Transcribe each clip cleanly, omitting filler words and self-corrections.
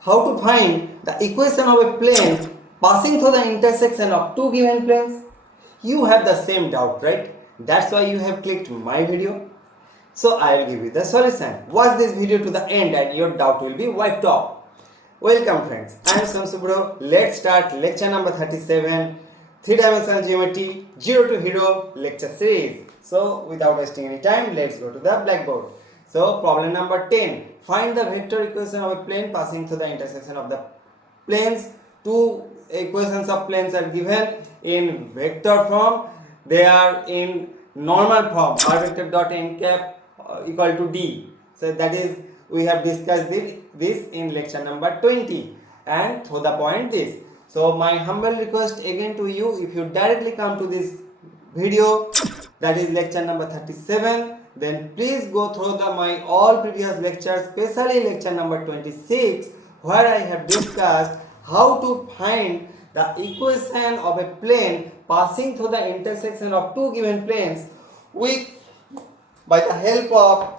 how to find the equation of a plane passing through the intersection of two given planes? You have the same doubt, right? That's why you have clicked my video. So I will give you the solution. Watch this video to the end and your doubt will be wiped off. Welcome friends, I am Samsubro. Let's start lecture number 37, 3-dimensional geometry, 0 to hero lecture series. So without wasting any time, let's go to the blackboard. So problem number 10, find the vector equation of a plane passing through the intersection of the planes. Two equations of planes are given in vector form. They are in normal form, r vector dot n cap equal to d. So that is, we have discussed this in lecture number 20 and through the point this. So my humble request again to you, if you directly come to this video, that is lecture number 37, then please go through my all previous lectures, especially lecture number 26, where I have discussed how to find the equation of a plane passing through the intersection of two given planes with by the help of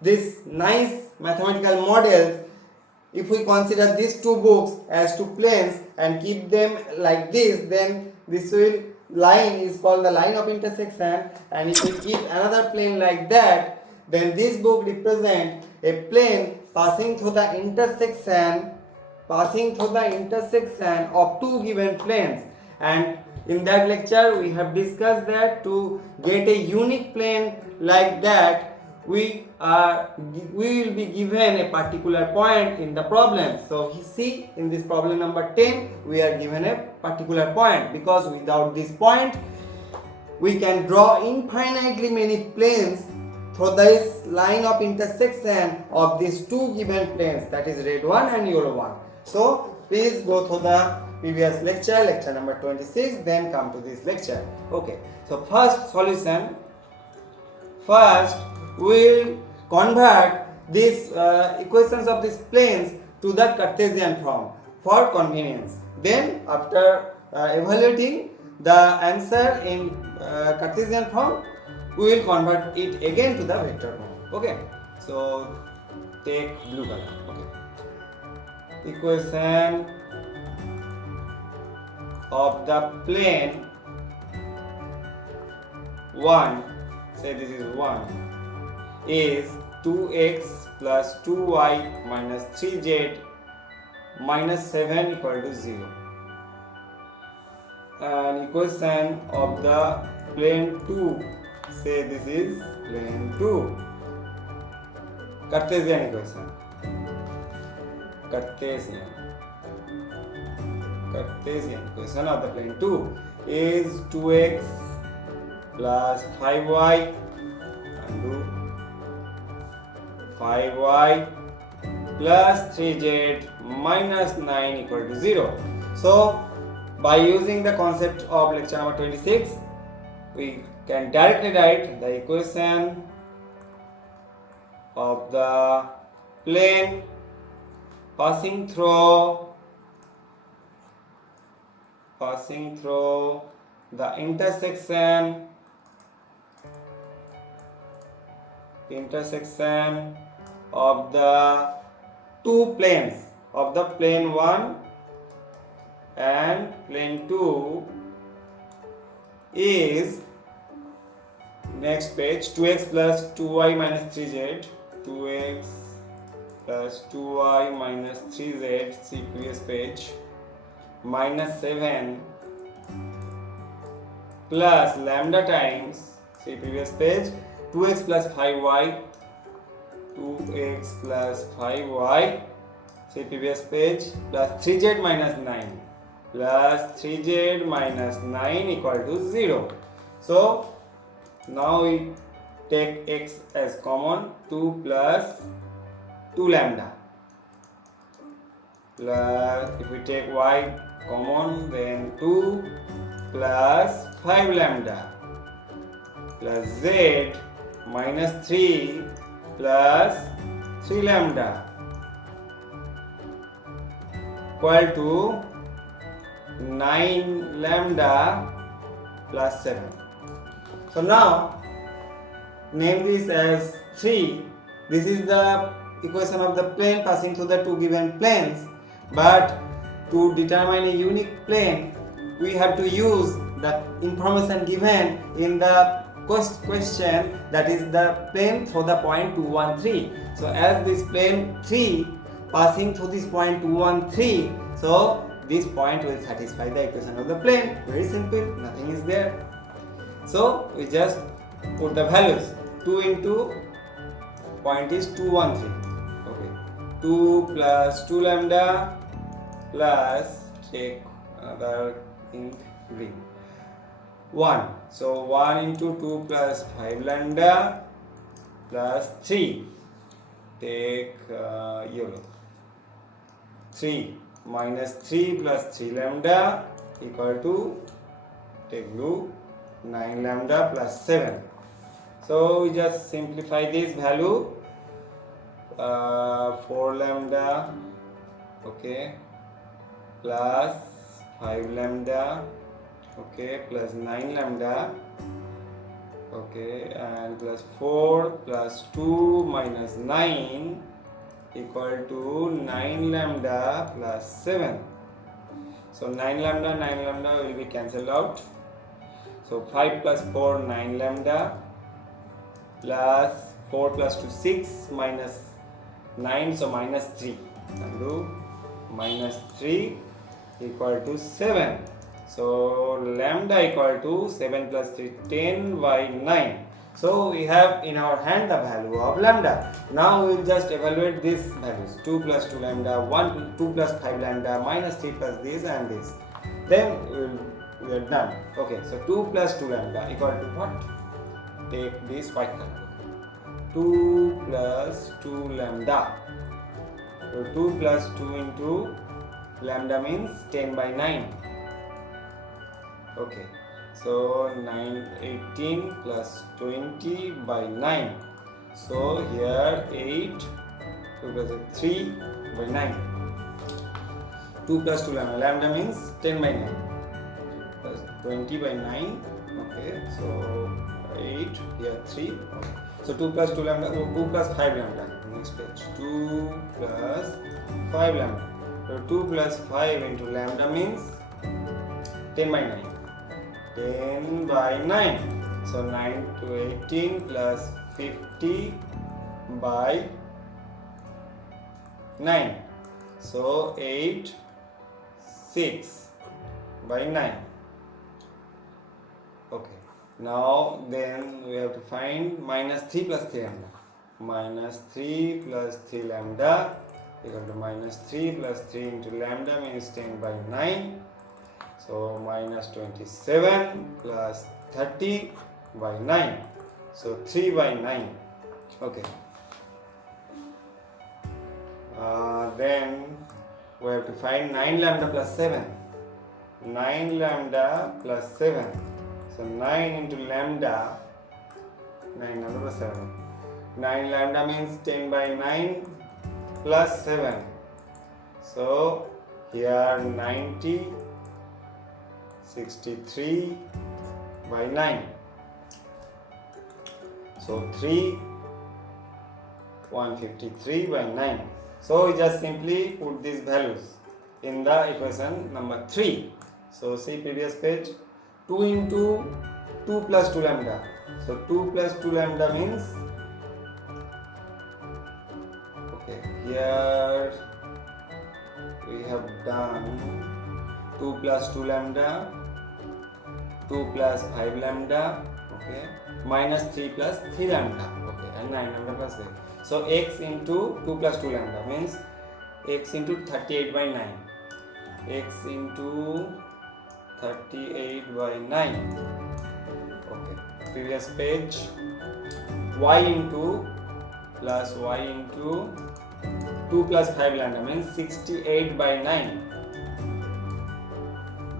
this nice mathematical models. If we consider these two books as two planes and keep them like this, then this line is called the line of intersection, and if we keep another plane like that, then this book represents a plane passing through the intersection of two given planes. And in that lecture we have discussed that to get a unique plane like that, we will be given a particular point in the problem. So you see, in this problem number 10 we are given a particular point, because without this point we can draw infinitely many planes through this line of intersection of these two given planes, that is red one and yellow one. So please go through the previous lecture number 26, then come to this lecture. Okay, so first solution. First we'll convert these equations of these planes to the Cartesian form for convenience. Then after evaluating the answer in Cartesian form, we will convert it again to the vector form. Okay, so take blue color. Okay, equation of the plane 1, say this is 1, is 2x plus 2y minus 3z minus 7 equal to 0. And equation of the plane 2, say this is plane 2. Cartesian equation. Cartesian equation of the plane 2 is 2x plus 5y and 5y plus 3z minus 9 equal to 0. So by using the concept of lecture number 26, we can directly write the equation of the plane passing through the intersection of the two planes, of the plane 1 and plane 2, is, next page, 2x plus 2y minus 3z, 2x plus 2y minus 3z, see previous page, minus 7 plus lambda times, see previous page, 2x plus 5y, 2x plus 5y, see previous page, plus 3z minus 9, plus 3z minus 9 equal to 0. So now we take x as common, 2 plus 2 lambda, plus if we take y common, then 2 plus 5 lambda, plus z minus 3 plus 3 lambda equal to 9 lambda plus 7. So now name this as 3. This is the equation of the plane passing through the two given planes, but to determine a unique plane we have to use the information given in the question, that is the plane through the point 213. So as this plane 3 passing through this point 213, so this point will satisfy the equation of the plane. Very simple, nothing is there. So we just put the values. 2 into point is 213. Okay, 2 plus 2 lambda plus, take another ink, green, 1. So 1 into 2 plus 5 lambda plus 3, take yellow, 3 minus 3 plus 3 lambda equal to, take blue, 9 lambda plus 7. So we just simplify this value, 4 lambda, okay, plus 5 lambda, okay, plus 9 lambda, okay, and plus 4 plus 2 minus 9 equal to 9 lambda plus 7. So 9 lambda will be cancelled out. So 5 plus 4, 9 lambda, plus 4 plus 2, 6, minus 9, so minus 3, and do minus 3 equal to 7. So lambda equal to 7 plus 3, 10 by 9. So we have in our hand the value of lambda. Now we will just evaluate these values. 2 plus 2 lambda, 2 plus 5 lambda, minus 3 plus this and this. Then we are done. Okay, so 2 plus 2 lambda equal to what? Take this white color. 2 plus 2 lambda. So 2 plus 2 into lambda means 10 by 9. Okay, so 18 plus 20 by 9. So here 8, 2 plus 3 by 9. 2 plus 2 lambda. Lambda means 10 by 9. Plus 20 by 9. Okay, so 8, here 3. Okay. So 2 plus 2 lambda, 2 plus 5 lambda. Next page. 2 plus 5 lambda. So 2 plus 5 into lambda means 10 by 9. 10 by 9. So 9 to 18 plus 50 by 9. So 8, 6 by 9. Okay. Now then we have to find minus 3 plus 3 lambda. Minus 3 plus 3 lambda equal to minus 3 plus 3 into lambda means 10 by 9. So minus 27 plus 30 by 9. So 3 by 9. Okay. Then we have to find 9 lambda plus 7. 9 lambda plus 7. So 9 into lambda, 9 lambda plus 7. 9 lambda means 10 by 9 plus 7. So here 90, 63 by 9. So 3, 153 by 9. So we just simply put these values in the equation number 3. So see previous page. 2 into 2 plus 2 lambda. So 2 plus 2 lambda means, okay, here we have done 2 plus 2 lambda, 2 plus 5 lambda, okay, minus 3 plus 3 lambda, okay, and 9 lambda plus 8. So x into 2 plus 2 lambda means x into 38 by 9. X into 38 by 9. Okay, previous page. Y into plus y into 2 plus 5 lambda means 68 by 9.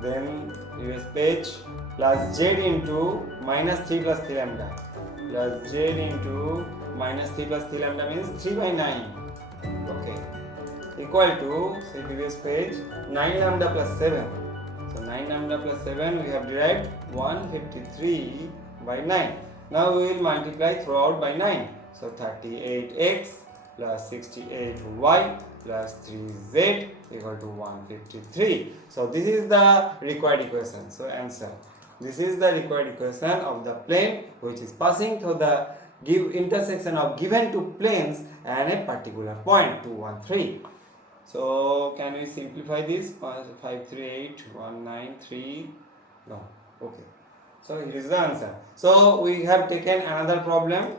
Then previous page, plus z into minus 3 plus 3 lambda. Plus z into minus 3 plus 3 lambda means 3 by 9. Okay, equal to, say previous page, 9 lambda plus 7. So 9 lambda plus 7 we have derived 153 by 9. Now we will multiply throughout by 9. So 38x plus 68y plus 3z equal to 153. So this is the required equation. So answer. This is the required equation of the plane which is passing through the intersection of given two planes and a particular point 213. So can we simplify this? 538 193. No. Okay. So here is the answer. So we have taken another problem.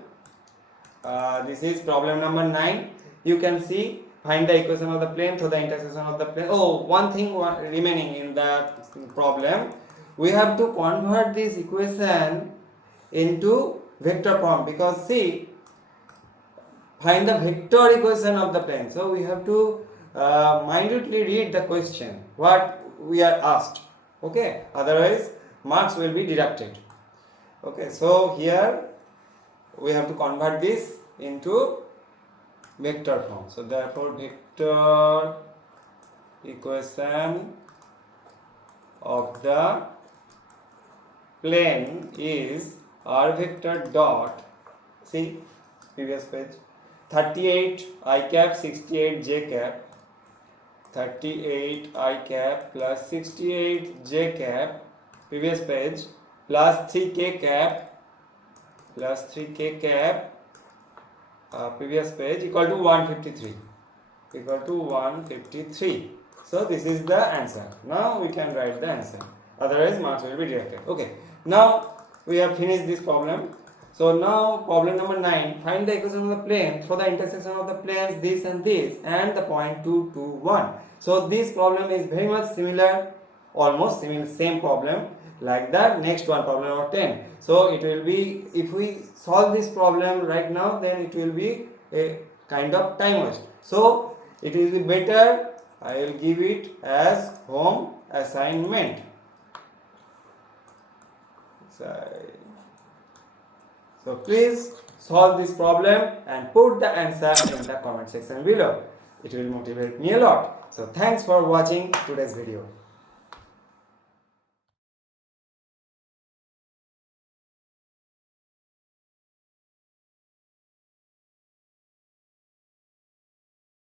This is problem number 9. You can see, find the equation of the plane through the intersection of the plane. Oh, one thing remaining in the problem. We have to convert this equation into vector form, because see, find the vector equation of the plane. So we have to minutely read the question what we are asked. Okay, otherwise marks will be deducted. Okay, so here we have to convert this into vector form. So therefore vector equation of the plane is r vector dot, see previous page, 38 I cap 68 j cap, 38 I cap plus 68 j cap, previous page, plus 3k cap plus 3k cap, previous page, equal to 153, equal to 153. So this is the answer. Now we can write the answer, otherwise marks will be deducted. Okay, now we have finished this problem. So now problem number 9, find the equation of the plane through the intersection of the planes this and this and the point 2, 2, 1. So this problem is very much similar, almost similar, same problem like that. Next one, problem number 10. So it will be, if we solve this problem right now, then it will be a kind of time waste. So it will be better, I will give it as home assignment. So please solve this problem and put the answer in the comment section below. It will motivate me a lot. So thanks for watching today's video.